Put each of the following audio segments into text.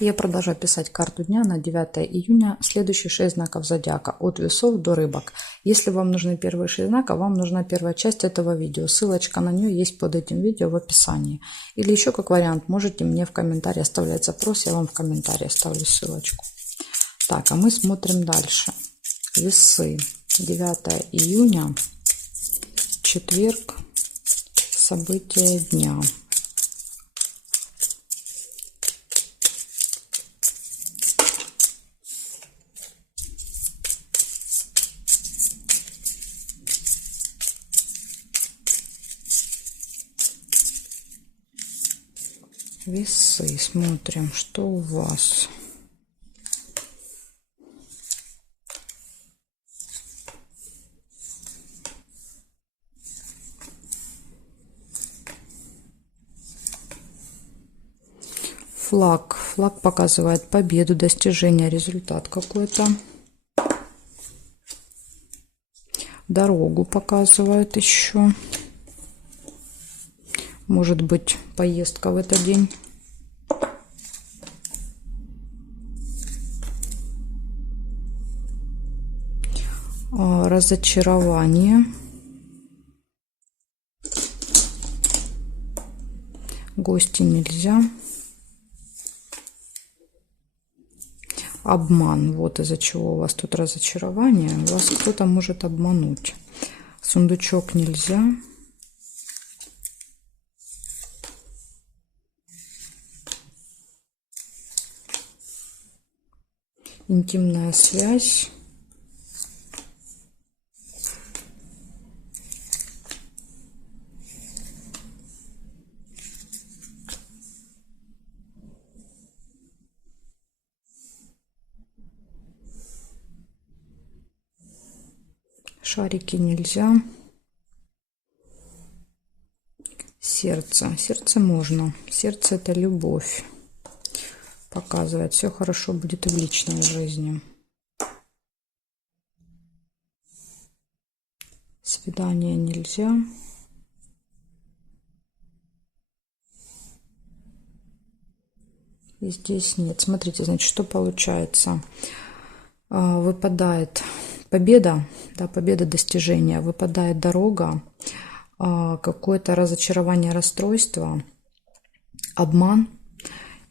Я продолжаю писать карту дня на 9 июня. Следующие 6 знаков зодиака от весов до рыбок. Если вам нужны первые 6 знаков, вам нужна первая часть этого видео. Ссылочка на нее есть под этим видео в описании. Или еще как вариант, можете мне в комментарии оставлять запрос, я вам в комментарии оставлю ссылочку. Так, а мы смотрим дальше. Весы. 9 июня, четверг, события дня. Весы. Смотрим, что у вас. Флаг. Флаг показывает победу, достижение, результат какой-то. Дорогу показывает еще. Может быть, поездка в этот день. Разочарование. Гости нельзя. Обман. Вот из-за чего у вас тут разочарование. Вас кто-то может обмануть. Сундучок нельзя. Интимная связь. Шарики нельзя. Сердце. Сердце можно. Сердце — это любовь. Показывает, все хорошо будет и в личной жизни. Свидание нельзя. И здесь нет. Смотрите, значит, что получается. Выпадает победа, да, победа, достижение. Выпадает дорога, какое-то разочарование, расстройство, обман.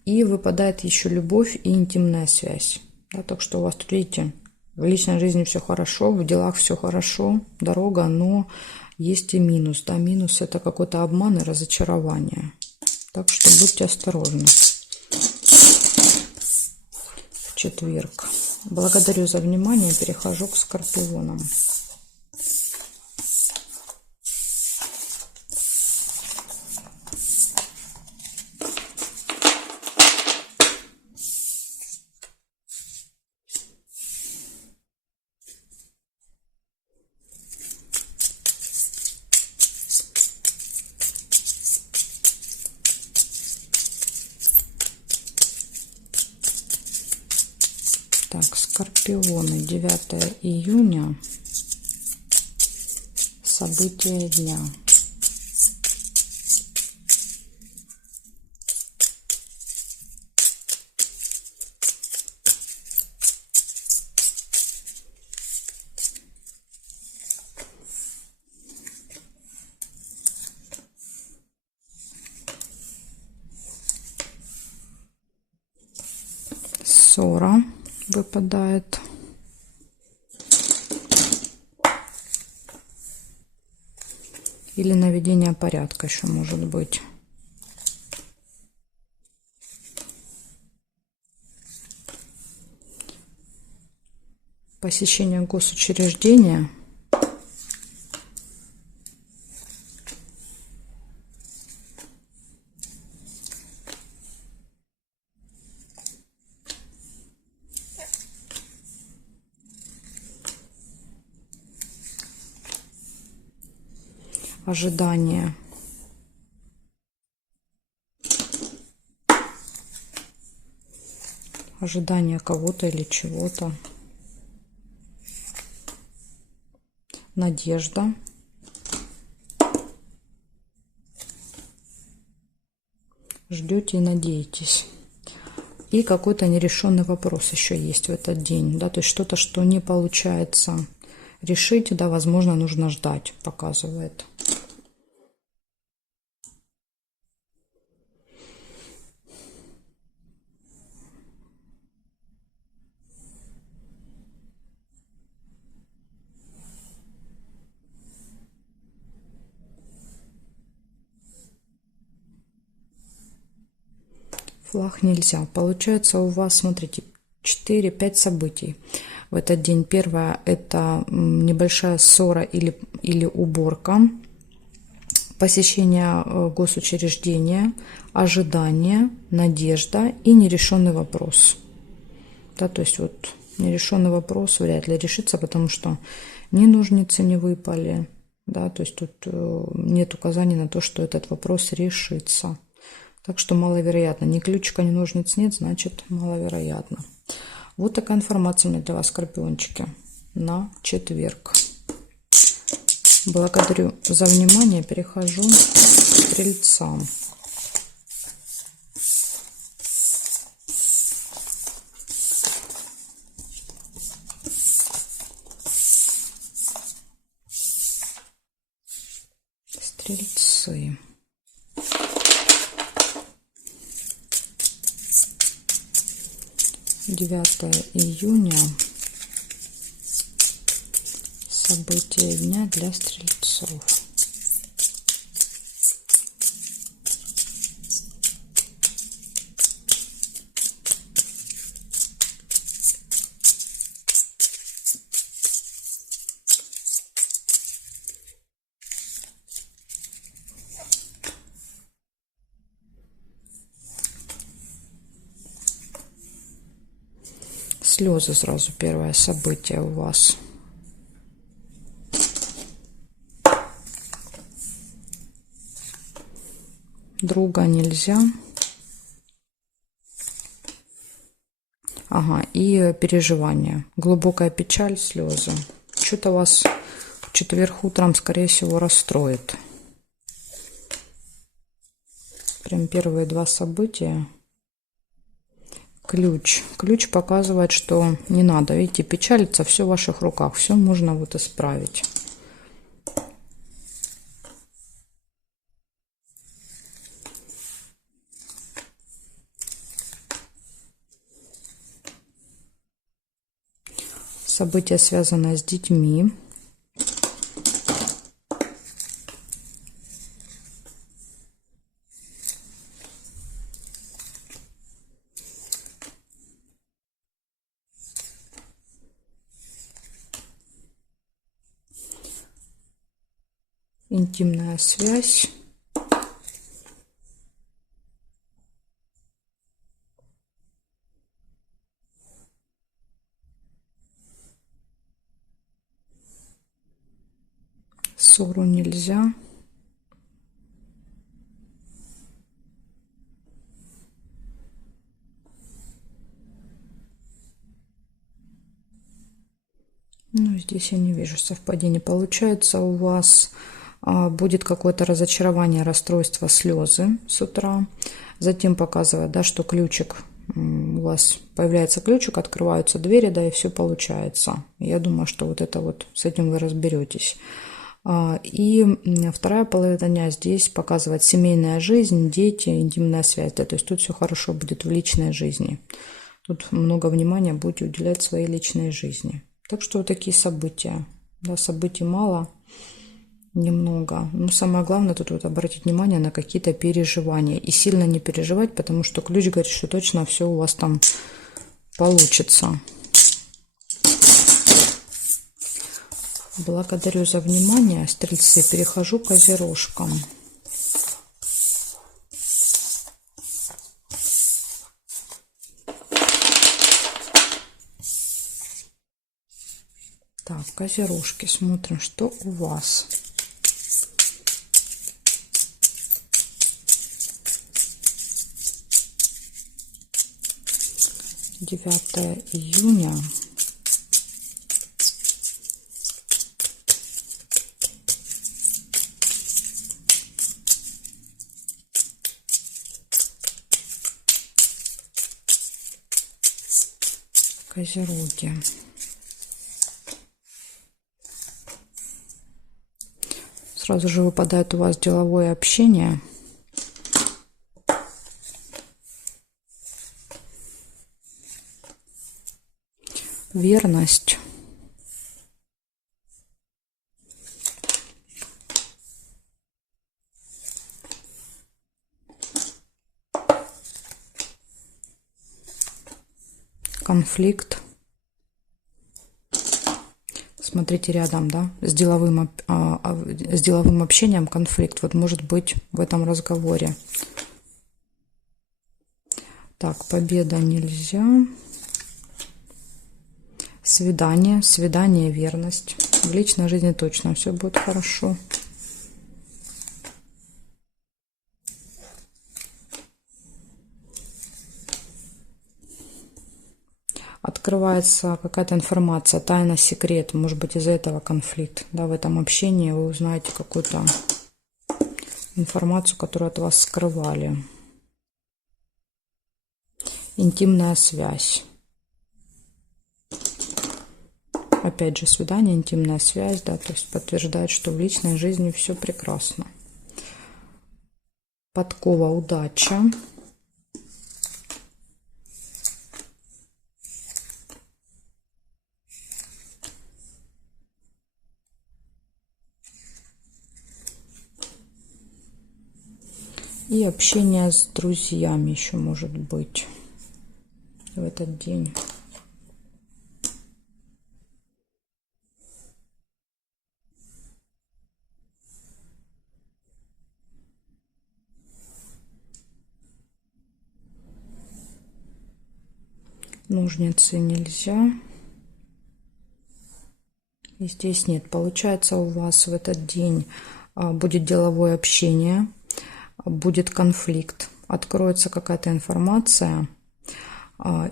И выпадает еще любовь и интимная связь. Да, так что у вас тут, видите, в личной жизни все хорошо, в делах все хорошо, дорога, но есть и минус. Да, минус — это какой-то обман и разочарование. Так что будьте осторожны. В четверг. Благодарю за внимание. Перехожу к скорпионам. Так, скорпионы, 9 июня, события дня. Ссора выпадает. Или наведение порядка еще может быть. Посещение госучреждения. Ожидание. Ожидание кого-то или чего-то. Надежда. Ждете и надеетесь. И какой-то нерешенный вопрос еще есть в этот день, да, то есть что-то, что не получается решить, да, возможно, нужно ждать, показывает. Флаг нельзя. Получается у вас, смотрите, 4-5 событий в этот день. Первое – это небольшая ссора или уборка, посещение госучреждения, ожидание, надежда и нерешенный вопрос. Да, то есть вот нерешенный вопрос вряд ли решится, потому что ни ножницы не выпали, да, то есть тут нет указаний на то, что этот вопрос решится. Так что маловероятно. Ни ключика, ни ножниц нет, значит маловероятно. Вот такая информация у меня для вас, скорпиончики, на четверг. Благодарю за внимание. Перехожу к стрельцам. Стрельцы. июня. События дня для стрельцов. Слезы сразу первое событие у вас. Друга нельзя. Ага, и переживания. Глубокая печаль, слезы. Что-то вас в четверг утром, скорее всего, расстроит. Прям первые два события. Ключ. Ключ показывает, что не надо. Видите, печалиться, все в ваших руках. Все можно вот исправить. События, связанные с детьми. Интимная связь. Ссору нельзя. Ну, здесь я не вижу совпадения. Получается, у вас будет какое-то разочарование, расстройство, слезы с утра. Затем показывает, да, что ключик, у вас появляется ключик, открываются двери, да, и все получается. Я думаю, что вот это вот, с этим вы разберетесь. И вторая половина дня здесь показывает семейная жизнь, дети, интимная связь. Да, то есть тут все хорошо будет в личной жизни. Тут много внимания будете уделять своей личной жизни. Так что вот такие события. Да, событий мало, немного. Но самое главное тут вот обратить внимание на какие-то переживания. И сильно не переживать, потому что ключ говорит, что точно все у вас там получится. Благодарю за внимание, стрельцы. Перехожу к козерожкам. Так, козерожки, смотрим, что у вас. июня. Козероги. Сразу же выпадает у вас деловое общение. Верность. Конфликт. Смотрите рядом, да, с деловым общением конфликт. Вот может быть в этом разговоре. Так, победа нельзя. Свидание, свидание, верность. В личной жизни точно все будет хорошо. Открывается какая-то информация, тайна, секрет. Может быть, из-за этого конфликт. Да, в этом общении вы узнаете какую-то информацию, которую от вас скрывали. Интимная связь. Опять же, свидание, интимная связь, да, то есть подтверждает, что в личной жизни все прекрасно. Подкова, удача. И общение с друзьями еще может быть в этот день. Ножницы нельзя. И здесь нет. Получается, у вас в этот день будет деловое общение, будет конфликт, откроется какая-то информация,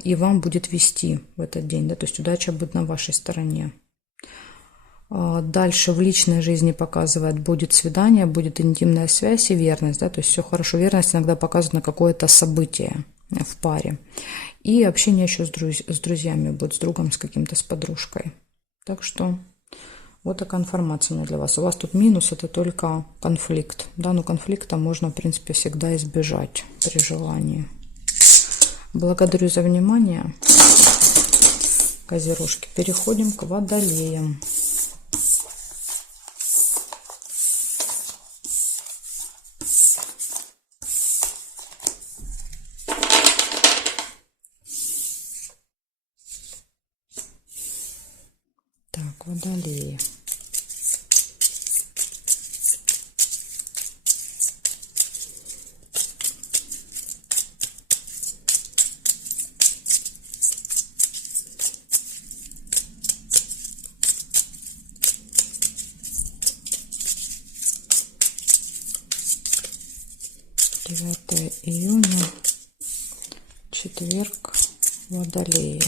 и вам будет вести в этот день. Да? То есть удача будет на вашей стороне. Дальше в личной жизни показывает, будет свидание, будет интимная связь и верность. Да? То есть все хорошо. Верность иногда показывает на какое-то событие в паре. И общение еще с друзьями будет, с другом, с каким-то, с подружкой. Так что вот такая информация у меня для вас. У вас тут минус, это только конфликт. Да, но конфликта можно, в принципе, всегда избежать при желании. Благодарю за внимание, козерожки. Переходим к водолеям. Так, водолеи. Июня, четверг, водолеи.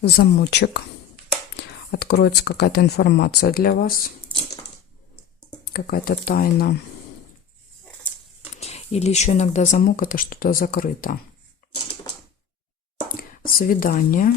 Замочек. Откроется какая-то информация для вас, какая-то тайна. Или еще иногда замок — это что-то закрыто. Свидание.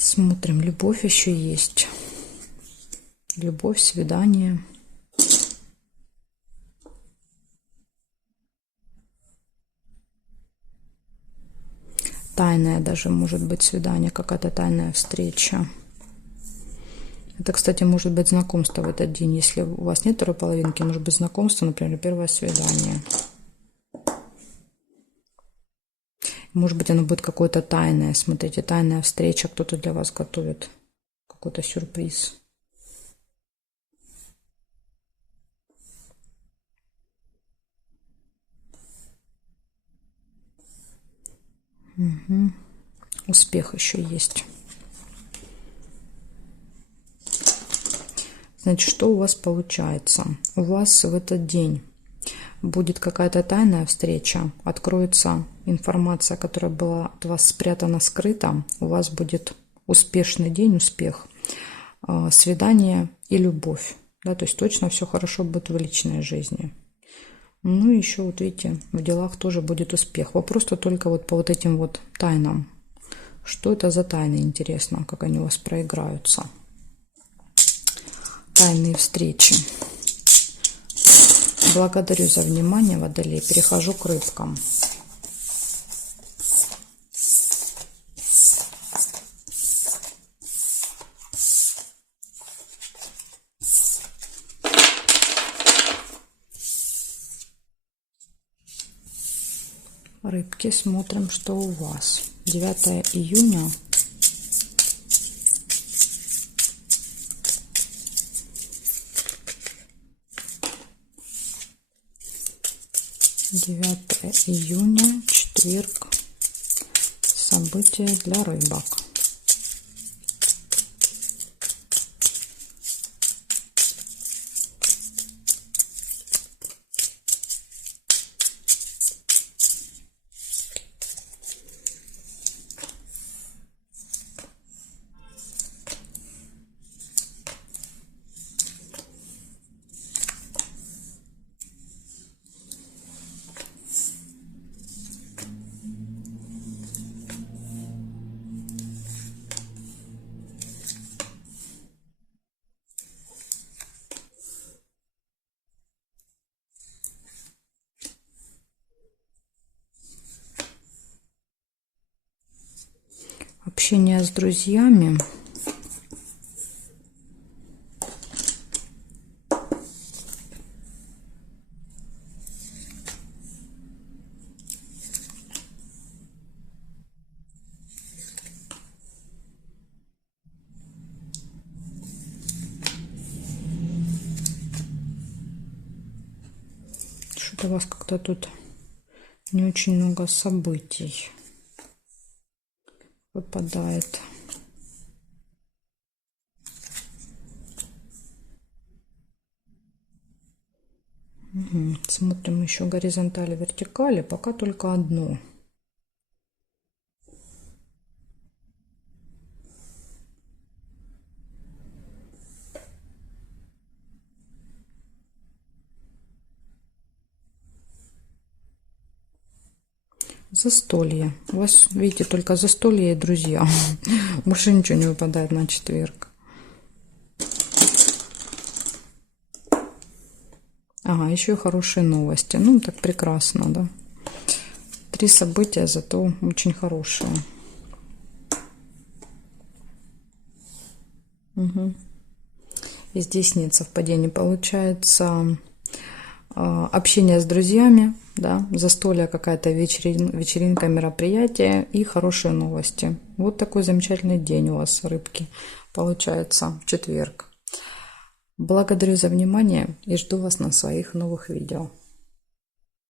Смотрим, любовь еще есть. Любовь, свидание. Тайное даже может быть свидание, какая-то тайная встреча. Это, кстати, может быть знакомство в этот день. Если у вас нет второй половинки, может быть знакомство, например, первое свидание. Может быть, оно будет какое-то тайное. Смотрите, тайная встреча, кто-то для вас готовит какой-то сюрприз. Угу. Успех еще есть. Значит, что у вас получается? У вас в этот день будет какая-то тайная встреча, откроется информация, которая была от вас спрятана, скрыта. У вас будет успешный день, успех, свидание и любовь. Да, то есть точно все хорошо будет в личной жизни. Ну, еще вот видите, в делах тоже будет успех. Вопрос-то только вот по вот этим вот тайнам. Что это за тайны, интересно, как они у вас проиграются. Тайные встречи. Благодарю за внимание, Водолей. Перехожу к рыбкам. Рыбки, смотрим, что у вас. 9 июня. Июня, четверг. События для рыбок. Общение с друзьями. Что-то у вас как-то тут не очень много событий выпадает. Угу. Смотрим еще горизонтали, вертикали. Пока только одно. Застолье. У вас, видите, только застолье и друзья. Больше ничего не выпадает на четверг. Ага, еще и хорошие новости. Ну, так прекрасно, да. 3 события, зато очень хорошие. Угу. И здесь нет совпадений. Получается общение с друзьями, да, застолье, какая-то вечеринка, мероприятие и хорошие новости. Вот такой замечательный день у вас, рыбки, получается в четверг. Благодарю за внимание и жду вас на своих новых видео.